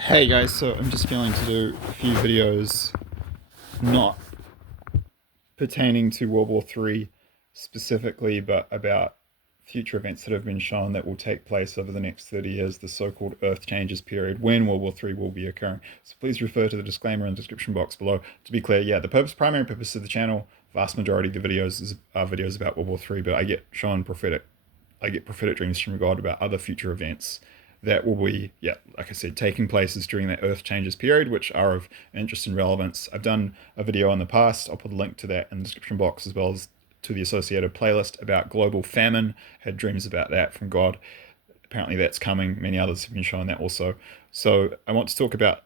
Hey guys, so I'm just feeling to do a few videos not pertaining to World War III specifically, but about future events that have been shown that will take place over the next 30 years, the so-called Earth Changes period, when World War III will be occurring. So please refer to the disclaimer in the description box below. To be clear, yeah, the primary purpose of the channel, vast majority of the videos are videos about World War III, but I get prophetic dreams from God about other future events that will be, yeah, like I said, taking places during that Earth Changes period, which are of interest and relevance. I've done a video in the past. I'll put a link to that in the description box as well as to the associated playlist about global famine. Had dreams about that from God. Apparently that's coming. Many others have been shown that also. So I want to talk about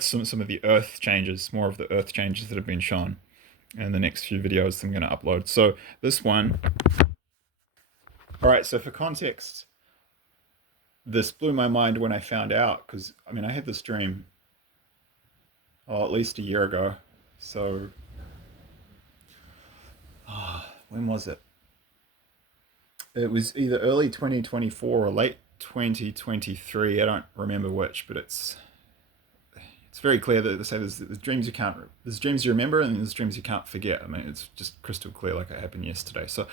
some of the Earth changes, more of the Earth changes that have been shown in the next few videos I'm going to upload. So this one, all right, so for context, this blew my mind when I found out because I mean I had this dream at least a year ago. So when was it? It was either early 2024 or late 2023. I don't remember which, but it's very clear that they say there's dreams you can't there's dreams you remember and there's dreams you can't forget. I mean it's just crystal clear like it happened yesterday. So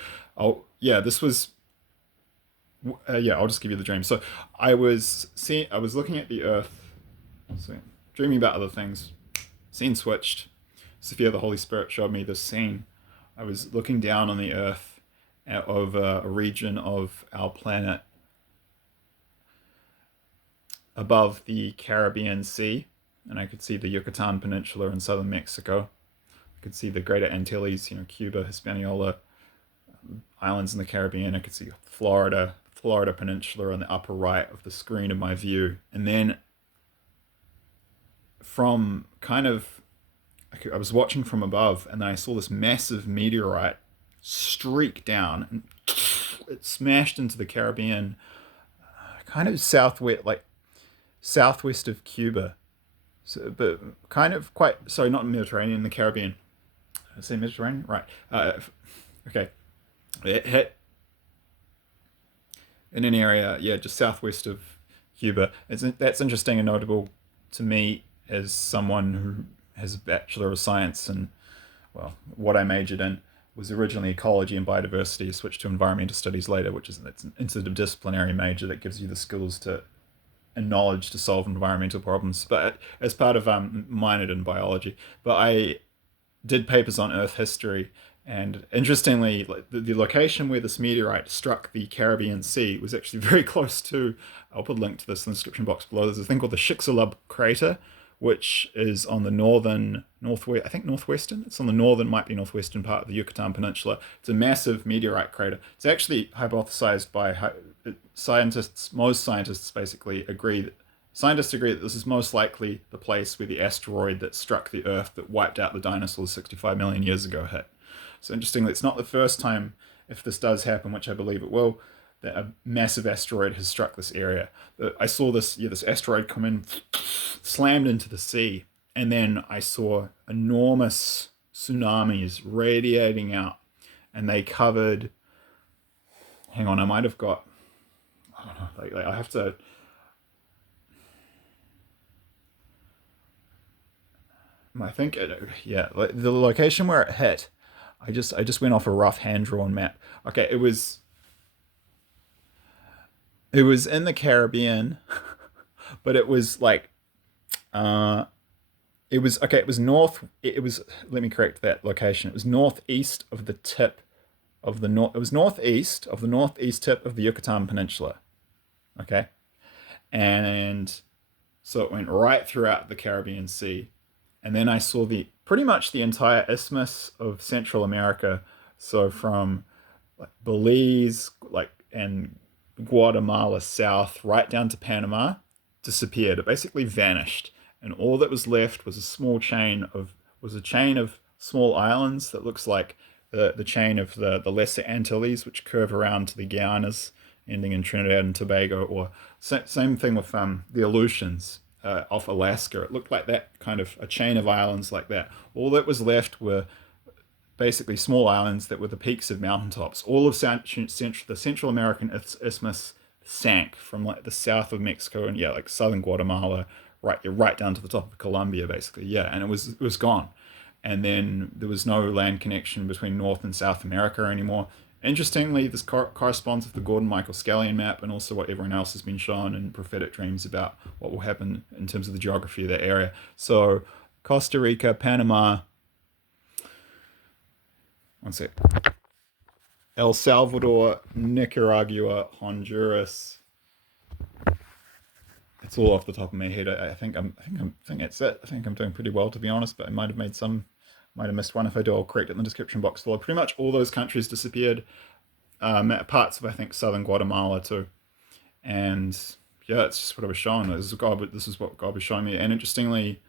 this was yeah, I'll just give you the dream. So I was looking at the earth, so dreaming about other things. Scene switched. Sophia, the Holy Spirit, showed me this scene. I was looking down on the earth over a region of our planet above the Caribbean Sea, and I could see the Yucatan Peninsula in southern Mexico. I could see the Greater Antilles, Cuba, Hispaniola, islands in the Caribbean. I could see Florida Peninsula on the upper right of the screen of my view. And then from kind of, I was watching from above, and then I saw this massive meteorite streak down, and it smashed into the Caribbean, kind of southwest of Cuba. So, but kind of quite, sorry, not Mediterranean, the Caribbean. Did I say Mediterranean? Right. Okay. It hit in an area, yeah, just southwest of Cuba. That's interesting and notable to me as someone who has a Bachelor of Science, and well, what I majored in was originally ecology and biodiversity. I switched to environmental studies later, which is it's an interdisciplinary major that gives you the skills to and knowledge to solve environmental problems. But as part of minored in biology, but I did papers on Earth history. And interestingly, like the location where this meteorite struck the Caribbean Sea was actually very close to. I'll put a link to this in the description box below. There's a thing called the Chixulub crater, which is on the northwest. I think northwestern. It's on the northern, might be northwestern part of the Yucatan Peninsula. It's a massive meteorite crater. It's actually hypothesized by scientists. Most scientists basically agree that scientists agree that this is most likely the place where the asteroid that struck the Earth that wiped out the dinosaurs 65 million years ago hit. So interestingly, it's not the first time, if this does happen, which I believe it will, that a massive asteroid has struck this area. I saw this asteroid come in, slammed into the sea, and then I saw enormous tsunamis radiating out, and they covered. Hang on, I might have got. I don't know. I have to. I think yeah, the location where it hit. I just went off a rough hand drawn map. Okay, it was in the Caribbean, but it was like it was okay. It was north. It was let me correct that location. It was northeast of the tip of the north. It was northeast of the northeast tip of the Yucatan Peninsula. Okay, and so it went right throughout the Caribbean Sea, and then I saw the pretty much the entire isthmus of Central America. So from like Belize, and Guatemala south, right down to Panama, disappeared. It basically vanished, and all that was left was a chain of small islands that looks like the chain of the Lesser Antilles, which curve around to the Guianas, ending in Trinidad and Tobago, or same thing with the Aleutians off Alaska. It looked like that, kind of a chain of islands like that. All that was left were basically small islands that were the peaks of mountaintops. All of the Central American isthmus sank from like the south of Mexico and yeah, like southern Guatemala, right down to the top of Colombia, basically. Yeah, and it was gone, and then there was no land connection between North and South America anymore. Interestingly, this corresponds with the Gordon-Michael Scallion map and also what everyone else has been shown in prophetic dreams about what will happen in terms of the geography of that area. So, Costa Rica, Panama, one sec, El Salvador, Nicaragua, Honduras. It's all off the top of my head. I think that's it. I think I'm doing pretty well, to be honest. But I might have missed one. If I do, I'll correct it in the description box below. Pretty much all those countries disappeared. Parts of I think southern Guatemala too, and yeah, it's just what I was showing. This is what God was showing me. And interestingly,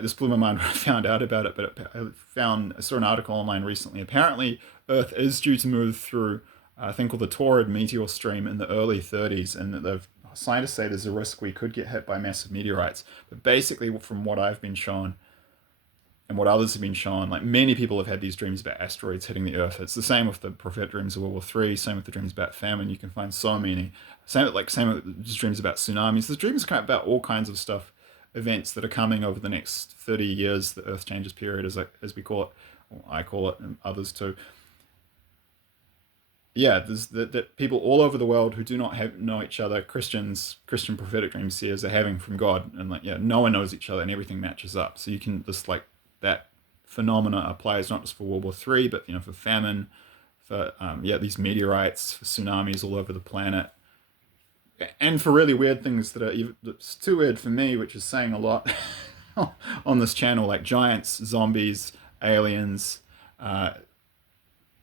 this blew my mind when I found out about it. But I saw an article online recently. Apparently, Earth is due to move through a thing called the Taurid meteor stream in the early 30s, and that scientists say there's a risk we could get hit by massive meteorites. But basically, from what I've been shown and what others have been shown, like many people have had these dreams about asteroids hitting the Earth. It's the same with the prophetic dreams of World War III. Same with the dreams about famine. You can find so many. Same with just dreams about tsunamis. There's dreams about all kinds of stuff, events that are coming over the next 30 years. The Earth changes period, as we call it, or I call it, and others too. Yeah, there's that people all over the world who do not know each other, Christian prophetic dream seers are having from God, and like yeah, no one knows each other, and everything matches up. So you can just like that phenomena applies not just for World War III, but for famine, for these meteorites, for tsunamis all over the planet, and for really weird things that are it's too weird for me, which is saying a lot on this channel, like giants, zombies, aliens.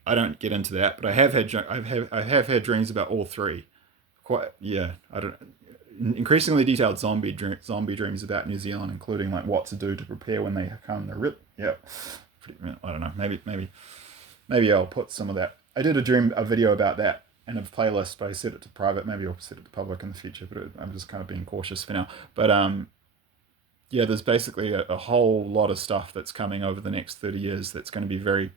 I don't get into that, but I have had dreams about all three. Quite yeah, I don't increasingly detailed zombie dreams about New Zealand, including like what to do to prepare when they come. Yeah, I don't know. Maybe I'll put some of that. I did a video about that in a playlist, but I set it to private. Maybe I'll set it to public in the future, but I'm just kind of being cautious for now. But yeah, there's basically a whole lot of stuff that's coming over the next 30 years that's going to be very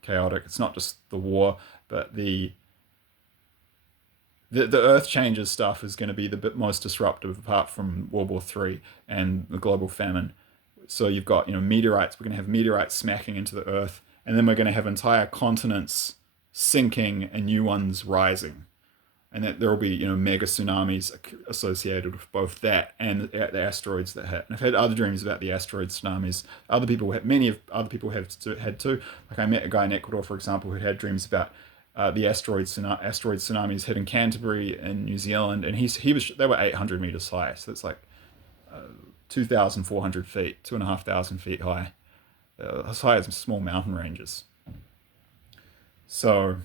chaotic. It's not just the war, but the Earth changes stuff is going to be the bit most disruptive, apart from World War III and the global famine. So you've got meteorites. We're going to have meteorites smacking into the Earth, and then we're going to have entire continents sinking and new ones rising, and that there will be mega tsunamis associated with both that and the asteroids that hit. And I've had other dreams about the asteroid tsunamis. Many of other people have had too. Like I met a guy in Ecuador, for example, who had dreams about the asteroid tsunamis hitting Canterbury in New Zealand, and they were 800 meters high, so it's like 2,400 feet, 2,500 feet high, as high as small mountain ranges. So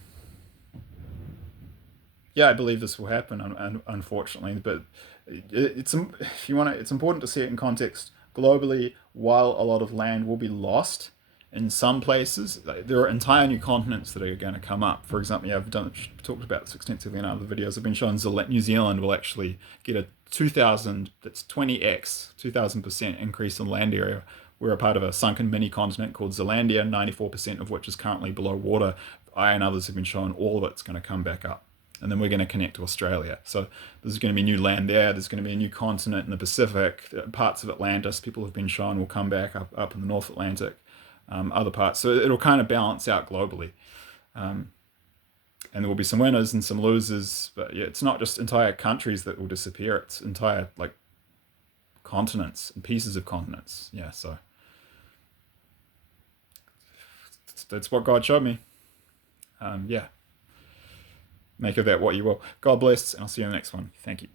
yeah, I believe this will happen, unfortunately. But if you want to, it's important to see it in context globally. While a lot of land will be lost in some places, there are entire new continents that are going to come up. For example, I've talked about this extensively in other videos. I've been shown New Zealand will actually get a 2,000, that's 20x, 2,000% increase in land area. We're a part of a sunken mini continent called Zealandia, 94% of which is currently below water. I and others have been shown all of it's going to come back up. And then we're going to connect to Australia. So there's going to be new land there. There's going to be a new continent in the Pacific. Parts of Atlantis, people have been shown, will come back up in the North Atlantic. Other parts. So it'll kind of balance out globally. And there will be some winners and some losers. But yeah, it's not just entire countries that will disappear. It's entire like continents and pieces of continents. Yeah, so that's what God showed me. Yeah. Make of that what you will. God bless, and I'll see you in the next one. Thank you.